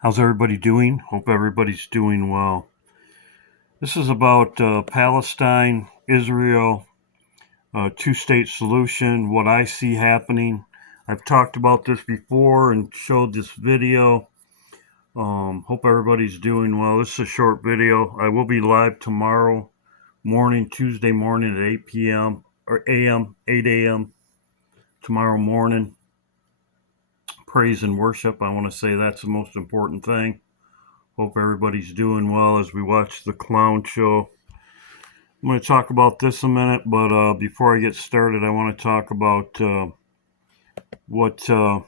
How's everybody doing? Hope everybody's doing well. This is about Palestine, Israel, two-state solution, what I see happening. I've talked about this before and showed this video. Hope everybody's doing well. This is a short video. I will be live tomorrow morning, Tuesday morning at 8 p.m. or a.m., 8 a.m. tomorrow morning. Praise and worship. I want to say that's the most important thing. Hope everybody's doing well as we watch the clown show. I'm going to talk about this a minute, but before I get started, I want to talk about what. What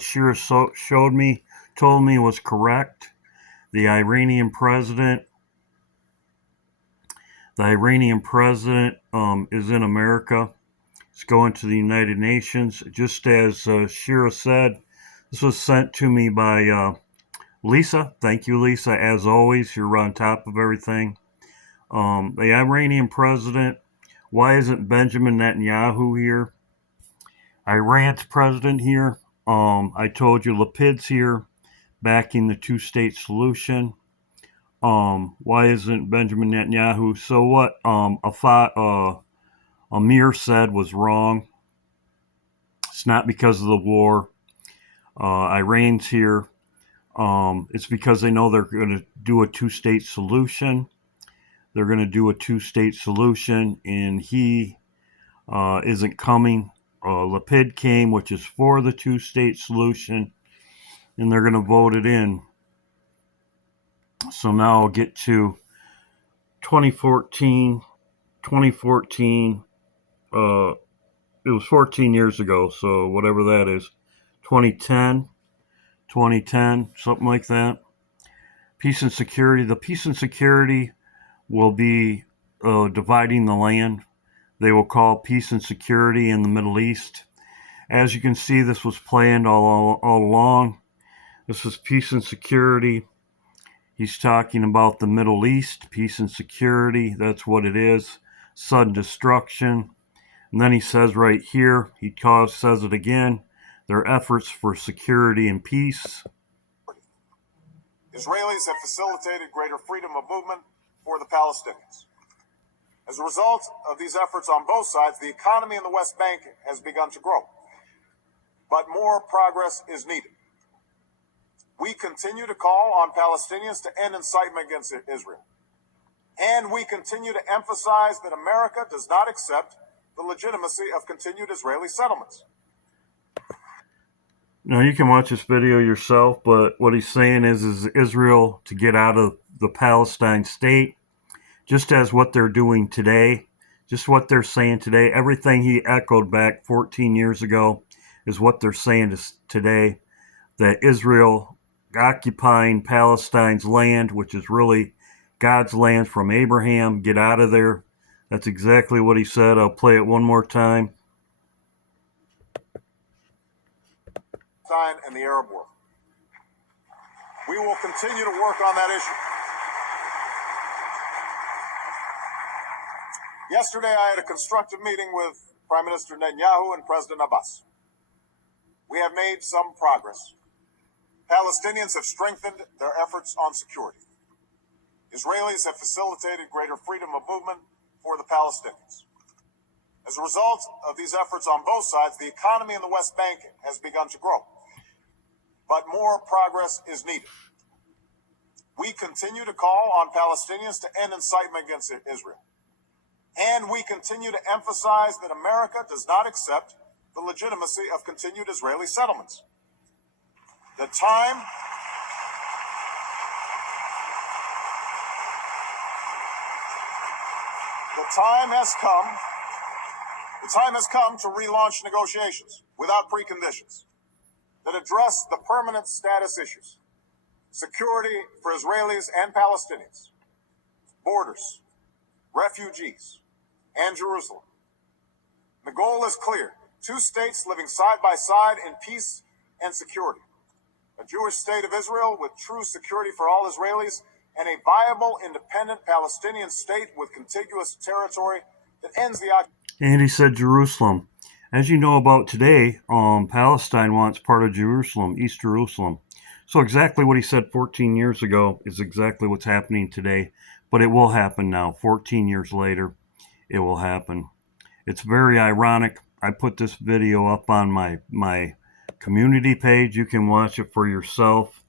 Shira told me was correct. The Iranian president, is in America. It's going to the United Nations. Just as Shira said, this was sent to me by Lisa. Thank you, Lisa. As always, you're on top of everything. The Iranian president, why isn't Benjamin Netanyahu here? Iran's president here. I told you Lapid's here, backing the two-state solution. Why isn't Benjamin Netanyahu? So what Amir said was wrong. It's not because of the war. Iran's here. It's because they know they're going to do a two-state solution. They're going to do a two-state solution, and he isn't coming. Lapid came, which is for the two-state solution, and they're going to vote it in. So now I'll get to 2014. 2014, it was 14 years ago, so whatever that is. 2010, something like that. Peace and security. The peace and security will be dividing the land. They will call peace and security in the Middle East. As you can see, this was planned all along. This is peace and security. He's talking about the Middle East, peace and security. That's what it is. Sudden destruction. And then he says right here, says it again, their efforts for security and peace. Israelis have facilitated greater freedom of movement for the Palestinians. As a result of these efforts on both sides, the economy in the West Bank has begun to grow. But more progress is needed. We continue to call on Palestinians to end incitement against Israel. And we continue to emphasize that America does not accept the legitimacy of continued Israeli settlements. Now, you can watch this video yourself, but what he's saying is Israel to get out of the Palestine state, just as what they're doing today, just what they're saying today. Everything he echoed back 14 years ago is what they're saying today, that Israel occupying Palestine's land, which is really God's land from Abraham, get out of there. That's exactly what he said. I'll play it one more time. And the Arab world. We will continue to work on that issue. Yesterday, I had a constructive meeting with Prime Minister Netanyahu and President Abbas. We have made some progress. Palestinians have strengthened their efforts on security. Israelis have facilitated greater freedom of movement for the Palestinians. As a result of these efforts on both sides, the economy in the West Bank has begun to grow. But more progress is needed. We continue to call on Palestinians to end incitement against Israel. And we continue to emphasize that America does not accept the legitimacy of continued Israeli settlements. The time has come to relaunch negotiations without preconditions that address the permanent status issues, security for Israelis and Palestinians, borders, refugees, and Jerusalem. The goal is clear: two states living side by side in peace and security. A Jewish state of Israel with true security for all Israelis, and a viable, independent Palestinian state with contiguous territory that ends the occupation. And he said Jerusalem. As you know about today, Palestine wants part of Jerusalem, East Jerusalem. So exactly what he said 14 years ago is exactly what's happening today, but it will happen now. 14 years later, it will happen. It's very ironic. I put this video up on my community page. You can watch it for yourself.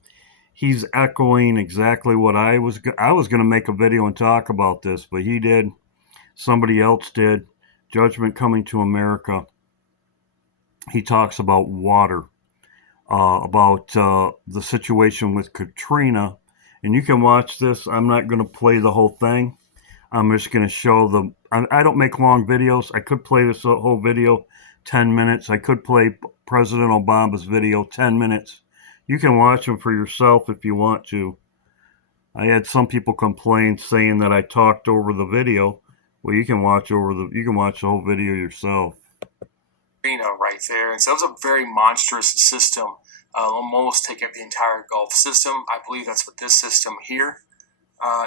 He's echoing exactly what I was going to make a video and talk about this, but he did. Somebody else did. Judgment Coming to America. He talks about water, about the situation with Katrina. And you can watch this. I'm not going to play the whole thing. I'm just going to show the. I don't make long videos. I could play this whole video 10 minutes. I could play President Obama's video 10 minutes. You can watch them for yourself if you want to. I had some people complain saying that I talked over the video. Well, you can watch the whole video yourself. Right there. And so it was a very monstrous system. Almost take up the entire Gulf system. I believe that's what this system here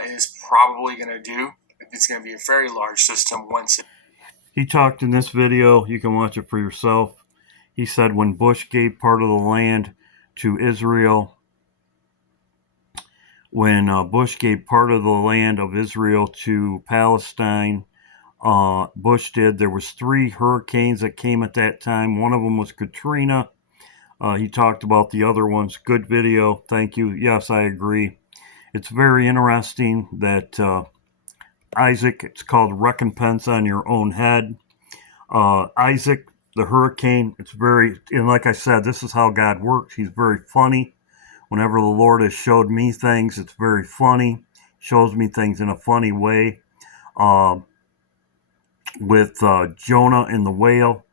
is probably going to do. It's going to be a very large system once He talked in this video. You can watch it for yourself. He said when Bush gave part of the land to Israel, when Bush gave part of the land of Israel to Palestine, Bush did. There was 3 hurricanes that came at that time. One of them was Katrina. He talked about the other ones. Good video. Thank you. Yes, I agree. It's very interesting that Isaac, it's called Recompense on Your Own Head. Isaac, the hurricane, and like I said, this is how God works. He's very funny. Whenever the Lord has showed me things, it's very funny. Shows me things in a funny way. With Jonah and the whale.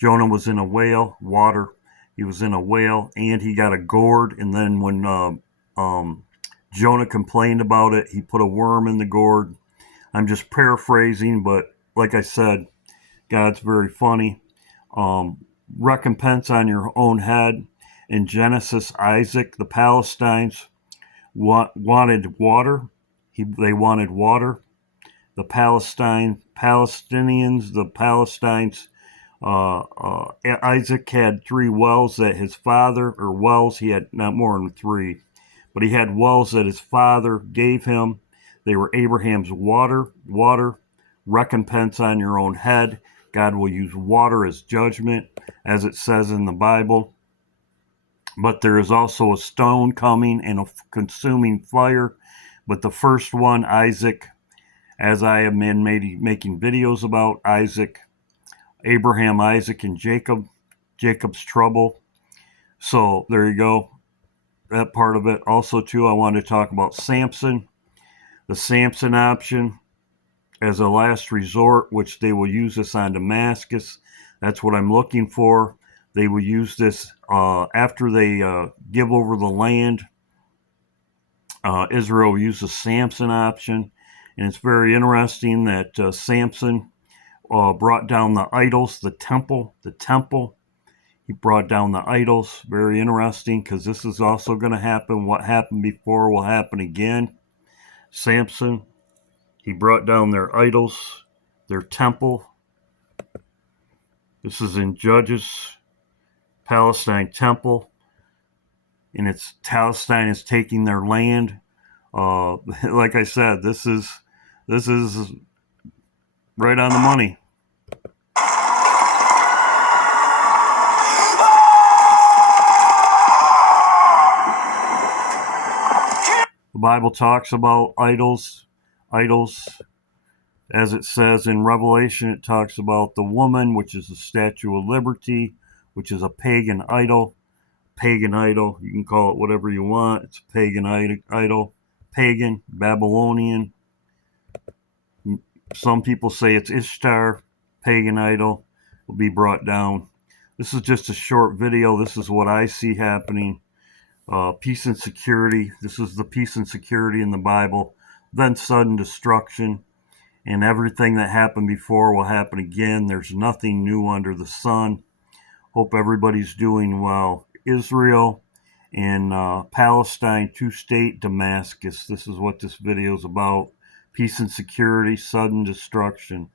Jonah was in a whale, water. He was in a whale, and he got a gourd. And then when Jonah complained about it, he put a worm in the gourd. I'm just paraphrasing, but like I said, God's very funny. Recompense on your own head. In Genesis, Isaac, the Palestinians wanted water. They wanted water. The Palestinians, Isaac had 3 wells that his father, or wells, he had not more than 3, but he had wells that his father gave him. They were Abraham's water, recompense on your own head. God will use water as judgment, as it says in the Bible. But there is also a stone coming and a consuming fire. But the first one, Isaac, as I have been making videos about Isaac, Abraham, Isaac, and Jacob, Jacob's trouble. So there you go, that part of it. Also, too, I wanted to talk about Samson, the Samson option as a last resort, which they will use this on Damascus. That's what I'm looking for. They will use this after they give over the land. Israel will use the Samson option. And it's very interesting that Samson brought down the idols, the temple. He brought down the idols. Very interesting, because this is also going to happen. What happened before will happen again. Samson, he brought down their idols, their temple. This is in Judges, Palestine temple. And it's Palestine is taking their land. Like I said, this is right on the money. The Bible talks about idols. As it says in Revelation, it talks about the woman, which is the Statue of Liberty, which is a pagan idol. You can call it whatever you want. It's a pagan idol. Pagan, Babylonian. Some people say it's Ishtar, pagan idol, will be brought down. This is just a short video. This is what I see happening. Peace and security. This is the peace and security in the Bible. Then sudden destruction. And everything that happened before will happen again. There's nothing new under the sun. Hope everybody's doing well. Israel and Palestine, 2-state Damascus. This is what this video is about. Peace and security, sudden destruction.